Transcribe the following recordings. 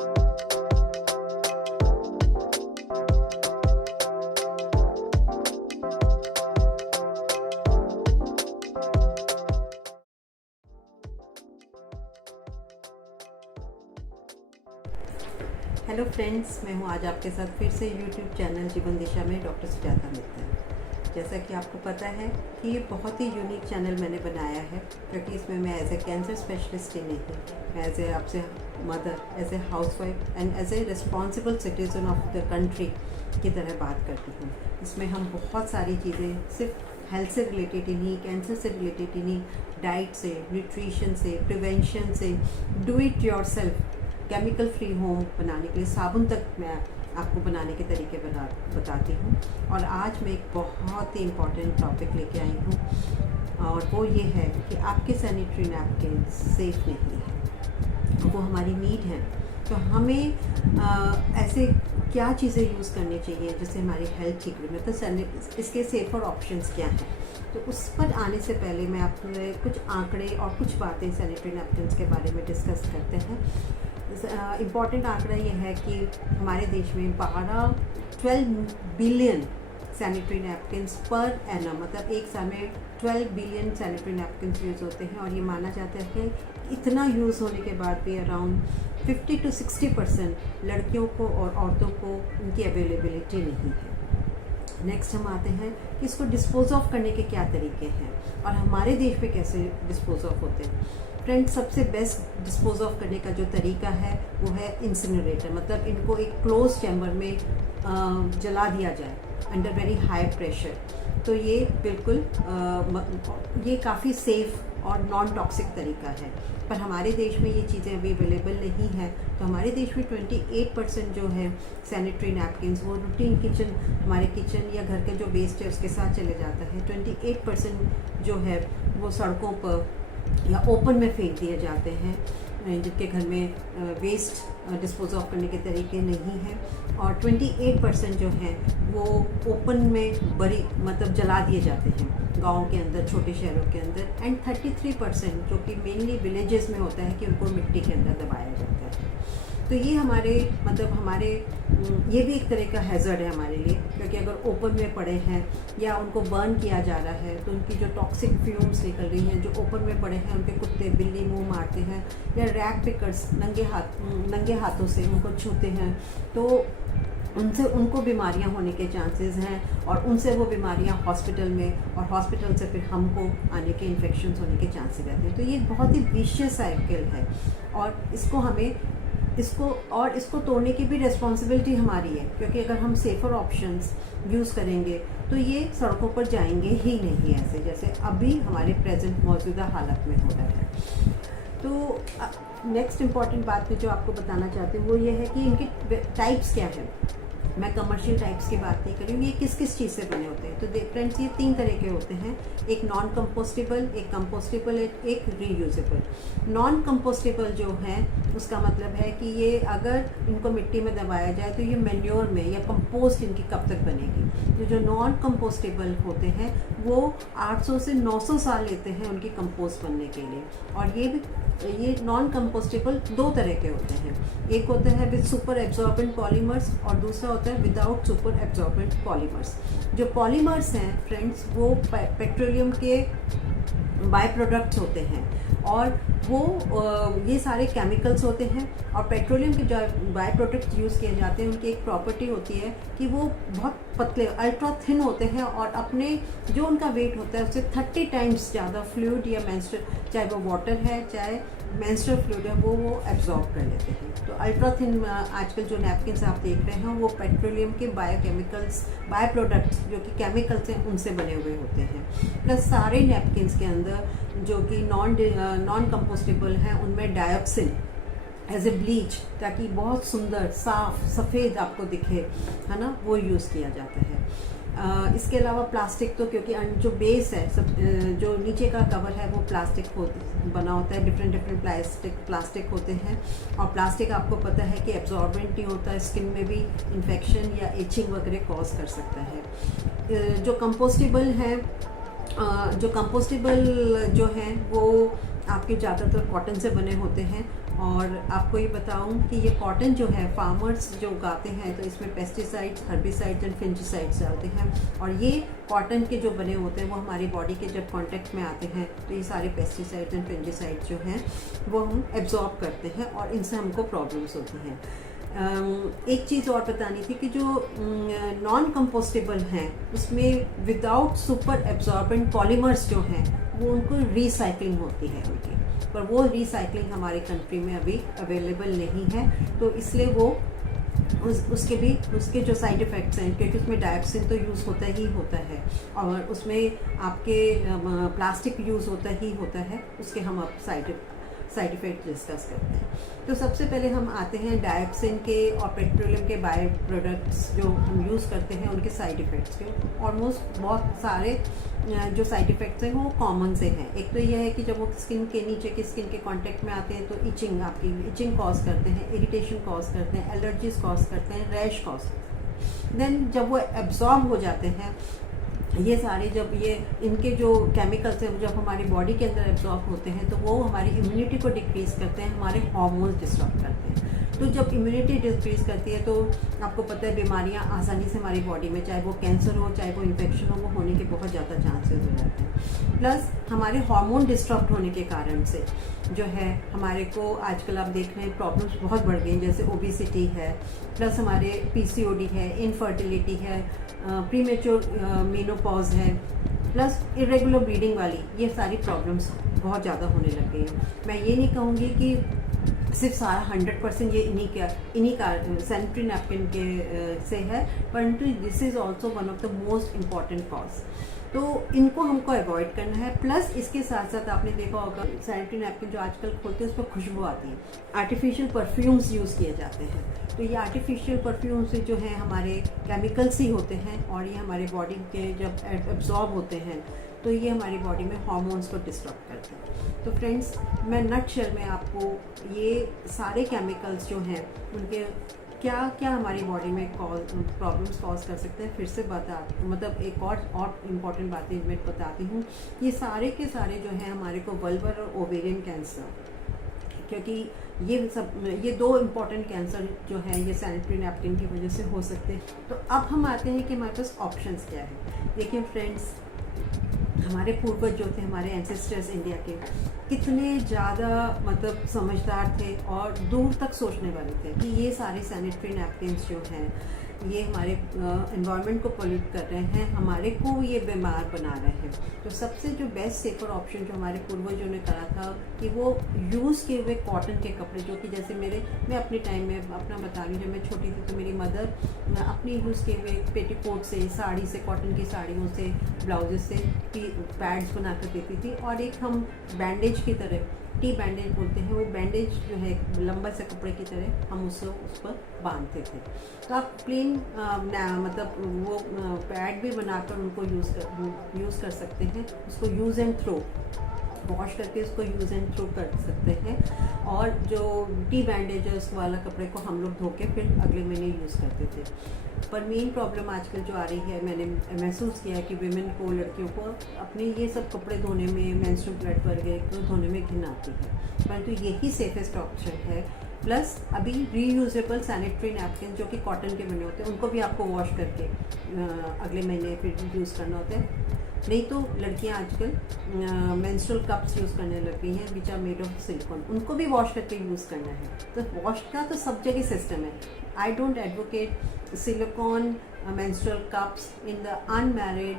Hello friends, मैं हूं आज आपके साथ फिर से यूट्यूब चैनल जीवन दिशा में डॉक्टर सुजाता मित्तल। जैसा कि आपको पता है कि ये बहुत ही यूनिक चैनल मैंने बनाया है, क्योंकि इसमें मैं एज ए कैंसर स्पेशलिस्ट ही नहीं, मैं एज ए आपसे mother, as a housewife and as a responsible citizen of the country की तरह बात करती हूँ। इसमें हम बहुत सारी चीज़ें सिर्फ हेल्थ से रिलेटेड ही नहीं, कैंसर से रिलेटेड ही नहीं, डाइट से, न्यूट्रिशन से, प्रिवेंशन से, do it your self, chemical free home बनाने के लिए साबुन तक मैं आपको बनाने के तरीके बताती हूँ। और आज मैं एक बहुत ही इम्पॉर्टेंट टॉपिक लेके आई हूँ, और वो ये है कि आपके सैनिटरी नैपकिन सेफ नहीं है, वो हमारी नीड है। तो हमें ऐसे क्या चीज़ें यूज़ करनी चाहिए जिससे हमारी हेल्थ ठीक रहे, मतलब इसके सेफर ऑप्शंस क्या हैं। तो उस पर आने से पहले मैं आपको कुछ आंकड़े और कुछ बातें सैनिटरी नैपकिन्स के बारे में डिस्कस करते हैं। इम्पॉर्टेंट आंकड़ा ये है कि हमारे देश में 12 billion sanitary napkins per annum, मतलब एक साल में 12 बिलियन सैनिटरी नैपकिन्स यूज़ होते हैं। और ये माना जाता है कि इतना यूज़ होने के बाद भी अराउंड 50 to 60% लड़कियों को और औरतों को उनकी अवेलेबिलिटी नहीं है। नेक्स्ट हम आते हैं कि इसको डिस्पोज ऑफ करने के क्या तरीके हैं और हमारे देश में कैसे डिस्पोज ऑफ होते हैं। फ्रेंड्स, सबसे बेस्ट डिस्पोज ऑफ करने का जो तरीका है वो है इंसिनरेटर, मतलब इनको एक क्लोज चैम्बर में जला दिया जाए अंडर वेरी हाई प्रेशर। तो ये बिल्कुल ये काफ़ी सेफ़ और नॉन टॉक्सिक तरीका है। पर हमारे देश में ये चीज़ें अभी अवेलेबल नहीं है। तो हमारे देश में 28% जो है सैनिटरी नैपकिन्स वो रूटीन किचन, हमारे किचन या घर के जो वेस्ट है उसके साथ चले जाता है। 28% जो है वो सड़कों पर या ओपन में फेंक दिए जाते हैं, जिनके घर में वेस्ट डिस्पोज ऑफ करने के तरीके नहीं हैं। और 28% जो हैं वो ओपन में मतलब जला दिए जाते हैं गाँव के अंदर, छोटे शहरों के अंदर। एंड 33% जो कि मेनली विलेजेस में होता है कि उनको मिट्टी के अंदर दबाया जाता है। तो ये ये भी एक तरह का हैज़र्ड है हमारे लिए, क्योंकि अगर ओपन में पड़े हैं या उनको बर्न किया जा रहा है तो उनकी जो टॉक्सिक फ्यूम्स निकल रही हैं, जो ओपन में पड़े हैं उनके कुत्ते बिल्ली मुंह मारते हैं, या रैग पिकर्स नंगे हाथों से उनको छूते हैं, तो उनको बीमारियां होने के चांसेस हैं। और उनसे वो बीमारियां हॉस्पिटल में, और हॉस्पिटल से फिर हमको आने के इन्फेक्शन होने के चांसेस रहते हैं। तो ये बहुत ही विशियस साइकिल है, और इसको तोड़ने की भी रिस्पॉन्सिबिलिटी हमारी है, क्योंकि अगर हम सेफर ऑप्शंस यूज़ करेंगे तो ये सड़कों पर जाएंगे ही नहीं ऐसे जैसे अभी हमारे प्रेजेंट मौजूदा हालत में हो रहा है। तो नेक्स्ट इम्पॉर्टेंट बात जो आपको बताना चाहती हूँ वो ये है कि इनके टाइप्स क्या हैं। मैं कमर्शियल टाइप्स की बात नहीं करूँगी, ये किस किस चीज़ से बने होते हैं। तो फ्रेंड्स, ये 3 तरह के होते हैं, एक नॉन कंपोस्टेबल, एक कंपोस्टेबल, एक रीयूजेबल। नॉन कंपोस्टेबल जो है उसका मतलब है कि ये अगर इनको मिट्टी में दबाया जाए तो ये मैन्योर में या कंपोस्ट इनकी कब तक बनेगी। तो जो नॉन कंपोस्टेबल होते हैं वो 800 से 900 साल लेते हैं उनकी कंपोस्ट बनने के लिए। और ये नॉन कंपोस्टेबल 2 तरह के होते हैं, एक होता है विद सुपर एब्जॉर्बेंट पॉलीमर्स और दूसरा होता है विदाउट सुपर एब्जॉर्बेंट पॉलीमर्स। जो पॉलीमर्स हैं फ्रेंड्स, वो पेट्रोलियम के बाय प्रोडक्ट्स होते हैं, और वो ये सारे केमिकल्स होते हैं। और पेट्रोलियम के जो बाय प्रोडक्ट्स यूज़ किए जाते हैं उनकी एक प्रॉपर्टी होती है कि वो बहुत पतले, अल्ट्रा थिन होते हैं, और अपने जो उनका वेट होता है उससे 30 टाइम्स ज़्यादा फ्लूइड या मेंस्ट्रुअल, चाहे वो वाटर है चाहे मेंस्ट्रुअल फ्लूइड है, वो एब्जॉर्ब कर लेते हैं। तो अल्ट्रा थिन आजकल जो नैपकिन्स आप देख रहे हैं वो पेट्रोलियम के बायोकेमिकल्स, बाय प्रोडक्ट्स जो कि केमिकल्स हैं उनसे बने हुए होते हैं। प्लस सारे नैपकिन्स के अंदर जो कि नॉन कंपोस्टेबल हैं उनमें डायोक्सिन एज ए ब्लीच, ताकि बहुत सुंदर साफ सफ़ेद आपको दिखे, है ना, वो यूज़ किया जाता है। इसके अलावा प्लास्टिक, तो क्योंकि जो बेस है जो नीचे का कवर है वो प्लास्टिक बना होता है, डिफरेंट प्लास्टिक होते हैं। और प्लास्टिक आपको पता है कि एब्जॉर्बेंट नहीं होता, स्किन में भी इन्फेक्शन या इचिंग वगैरह कॉज कर सकता है। जो कंपोस्टेबल जो हैं वो आपके ज़्यादातर कॉटन से बने होते हैं, और आपको ये बताऊं कि ये कॉटन जो है फार्मर्स जो उगाते हैं तो इसमें पेस्टिसाइड्स, हर्बिसाइड्स एंड फंजीसाइड्स डालते हैं, और ये कॉटन के जो बने होते हैं वो हमारी बॉडी के जब कांटेक्ट में आते हैं तो ये सारे पेस्टिसाइड्स एंड फंजीसाइड्स जो हैं वो हम एब्जॉर्ब करते हैं और इनसे हमको प्रॉब्लम्स होती हैं। एक चीज़ और बतानी थी कि जो नॉन कंपोस्टेबल हैं उसमें विदाउट सुपर एब्जॉर्बेंट पॉलीमर्स जो हैं वो उनको रिसाइकलिंग होती है उनकी, पर वो रिसाइकलिंग हमारे कंट्री में अभी अवेलेबल नहीं है, तो इसलिए वो उसके जो साइड इफ़ेक्ट्स हैं, क्योंकि उसमें डायोक्सिन तो यूज़ होता ही होता है और उसमें आपके प्लास्टिक यूज़ होता ही होता है, उसके हम अब साइड इफ़ेक्ट डिस्कस करते हैं। तो सबसे पहले हम आते हैं डायोक्सिन के और पेट्रोलियम के बायो प्रोडक्ट्स जो हम यूज़ करते हैं उनके साइड इफ़ेक्ट्स के। ऑलमोस्ट बहुत सारे जो साइड इफ़ेक्ट्स हैं वो कॉमन से हैं। एक तो यह है कि जब वो स्किन के नीचे की स्किन के कांटेक्ट में आते हैं तो इचिंग कॉज करते हैं, इरिटेशन कॉज करते हैं, एलर्जीज कॉज करते हैं, रैश कॉज करते हैं। देन जब वो एब्जॉर्ब हो जाते हैं ये सारे, जब ये इनके जो केमिकल्स हैं जब हमारी बॉडी के अंदर एब्जॉर्ब होते हैं तो वो हमारी इम्यूनिटी को डिक्रीज़ करते हैं, हमारे हार्मोन्स डिस्टर्ब करते हैं। तो जब इम्यूनिटी डिक्रीज़ करती है तो आपको पता है बीमारियां आसानी से हमारी बॉडी में, चाहे वो कैंसर हो चाहे वो इन्फेक्शन हो, वो होने के बहुत ज़्यादा चांसेस हो जाते हैं। प्लस हमारे हार्मोन डिस्टर्ब होने के कारण से जो है हमारे को आजकल आप देख रहे हैं प्रॉब्लम्स बहुत बढ़ गई हैं, जैसे ओबेसिटी है, प्लस हमारे पीसीओडी है, इनफर्टिलिटी है, प्रीमेच्योर मेनोपॉज है, प्लस इरेगुलर ब्लीडिंग वाली ये सारी प्रॉब्लम्स बहुत ज़्यादा होने लग गई हैं। मैं ये नहीं कहूँगी कि सिर्फ सारा 100% ये इन्हीं का सैनिटरी नैपकिन के से है, परंतु this is also one of the most important cause, तो इनको हमको अवॉइड करना है। प्लस इसके साथ साथ आपने देखा होगा सैनिटरी नैपकिन जो आजकल खोलते हैं उस पर खुशबू आती है, आर्टिफिशियल परफ्यूम्स यूज़ किए जाते हैं, तो ये आर्टिफिशियल परफ्यूम्स जो हैं हमारे केमिकल्स ही होते हैं और ये हमारे बॉडी के जब एब्जॉर्ब होते हैं तो ये हमारी बॉडी में हार्मोन्स को डिस्टर्ब करते हैं। तो फ्रेंड्स, मैं नटशेल में आपको ये सारे केमिकल्स जो हैं उनके क्या क्या हमारी बॉडी में प्रॉब्लम्स कॉज कर सकते हैं फिर से एक और इम्पॉर्टेंट बातें मैं बताती हूँ। ये सारे के सारे जो हैं हमारे को वल्वर और ओवेरियन कैंसर, क्योंकि ये दो इम्पॉर्टेंट कैंसर जो है ये सैनिटरी नैपकिन की वजह से हो सकते हैं। तो अब हम आते हैं कि हमारे पास ऑप्शंस क्या है। देखिए फ्रेंड्स, हमारे पूर्वज जो थे, हमारे एंसेस्टर्स इंडिया के, कितने ज़्यादा समझदार थे और दूर तक सोचने वाले थे कि ये सारे सैनिटरी नैपकिन्स जो हैं ये हमारे एनवायरनमेंट को पोल्यूट कर रहे हैं, हमारे को ये बीमार बना रहे हैं। तो सबसे जो बेस्ट सेफर ऑप्शन जो हमारे पूर्वजों ने करा था कि वो यूज़ किए हुए कॉटन के कपड़े, जो कि जैसे मैं अपने टाइम में अपना बता रही हूँ, जब मैं छोटी थी तो मेरी मदर अपनी यूज़ किए हुए पेटीकोट से, साड़ी से, कॉटन की साड़ियों से, ब्लाउजेस से पैड्स बना कर देती थी, और एक हम बैंडेज की तरह, टी बैंडेज बोलते हैं, वो बैंडेज जो है लंबा से कपड़े की तरह हम उस पर बांधते थे। तो आप प्लेन वो पैड भी बनाकर उनको यूज़ कर सकते हैं, उसको यूज़ एंड थ्रो वॉश करके उसको यूज़ एंड थ्रो कर सकते हैं, और जो टी बैंडेजेस वाला कपड़े को हम लोग धो के फिर अगले महीने यूज़ करते थे। पर मेन प्रॉब्लम आजकल जो आ रही है, मैंने महसूस किया है कि विमेन को, लड़कियों को अपने ये सब कपड़े धोने में, मेंस्ट्रुअल ब्लड वगैरह को धोने में घिन आती है, परंतु यही सेफेस्ट ऑप्शन है। प्लस अभी रीयूजेबल सैनिटरी नैपकिन जो कि कॉटन के बने होते हैं उनको भी आपको वॉश करके अगले महीने फिर यूज़ करना होता है। नहीं तो लड़कियां आजकल मेंस्ट्रुअल कप्स यूज़ करने लग गई हैं which are made of silicone, उनको भी वॉश करके यूज़ करना है। तो वॉश का तो सब जगह सिस्टम है। I don't advocate silicone menstrual cups in the unmarried,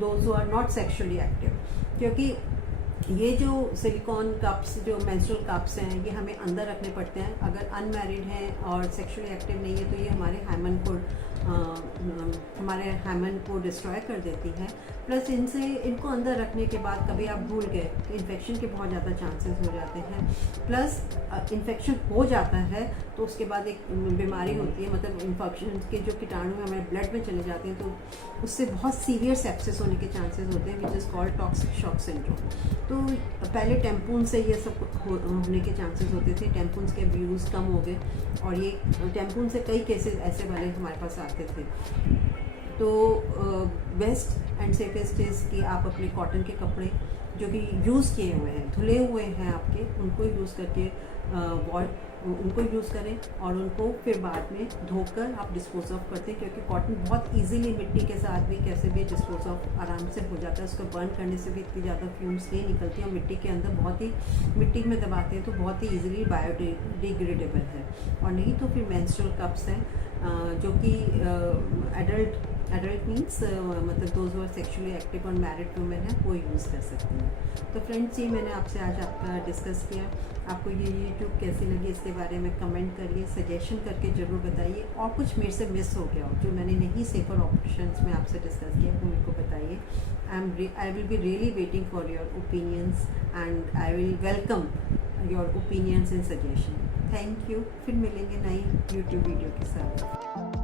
those who are not sexually active, क्योंकि ये जो सिलिकॉन कप्स, जो मेंस्ट्रुअल कप्स हैं, ये हमें अंदर रखने पड़ते हैं। अगर अनमैरिड हैं और सेक्सुअली एक्टिव नहीं है तो ये हमारे हाइमन को डिस्ट्रॉय कर देती है। प्लस इनको अंदर रखने के बाद कभी आप भूल गए तो इन्फेक्शन के बहुत ज़्यादा चांसेस हो जाते हैं। प्लस इन्फेक्शन हो जाता है तो उसके बाद एक बीमारी होती है, मतलब इन्फेक्शन के जो कीटाणु हमारे ब्लड में चले जाते हैं तो उससे बहुत सीवियर सेप्सिस होने के चांसेस होते हैं, which is called toxic shock syndrome. तो पहले टेम्पून से ये सब होने के चांसेस होते थे, टेम्पून्स के व्यूज़ कम हो गए और ये टेम्पून से कई केसेस ऐसे वाले हमारे पास आते थे। तो बेस्ट एंड सेफेस्ट इज़ कि आप अपने कॉटन के कपड़े जो कि यूज़ किए हुए हैं, धुले हुए हैं आपके, उनको यूज़ करके उनको यूज़ करें और उनको फिर बाद में धोकर आप डिस्पोज ऑफ करते हैं, क्योंकि कॉटन बहुत इजीली मिट्टी के साथ भी कैसे भी डिस्पोज ऑफ आराम से हो जाता है। उसको बर्न करने से भी इतनी ज़्यादा फ्यूम्स नहीं निकलती और मिट्टी के अंदर बहुत ही, मिट्टी में दबाते हैं तो बहुत ही ईजिली बायोडिग्रेडेबल है। और नहीं तो फिर मेंस्ट्रुअल कप्स हैं जो कि एडल्ट मीन्स मतलब those who are sexually active और मैरिड वुमेन है वो यूज़ कर सकते हैं। तो फ्रेंड्स, ये मैंने आपसे आज आपका डिस्कस किया। आपको ये यूट्यूब कैसी लगी इसके बारे में कमेंट करिए, सजेशन करके ज़रूर बताइए। और कुछ मेरे से मिस हो गया हो जो मैंने नहीं सेफर ऑप्शंस में आपसे डिस्कस किया, वो मेरे को बताइए। I will be really waiting for your opinions and I will welcome your opinions and suggestion. Thank you. फिर मिलेंगे नई यूट्यूब वीडियो के साथ।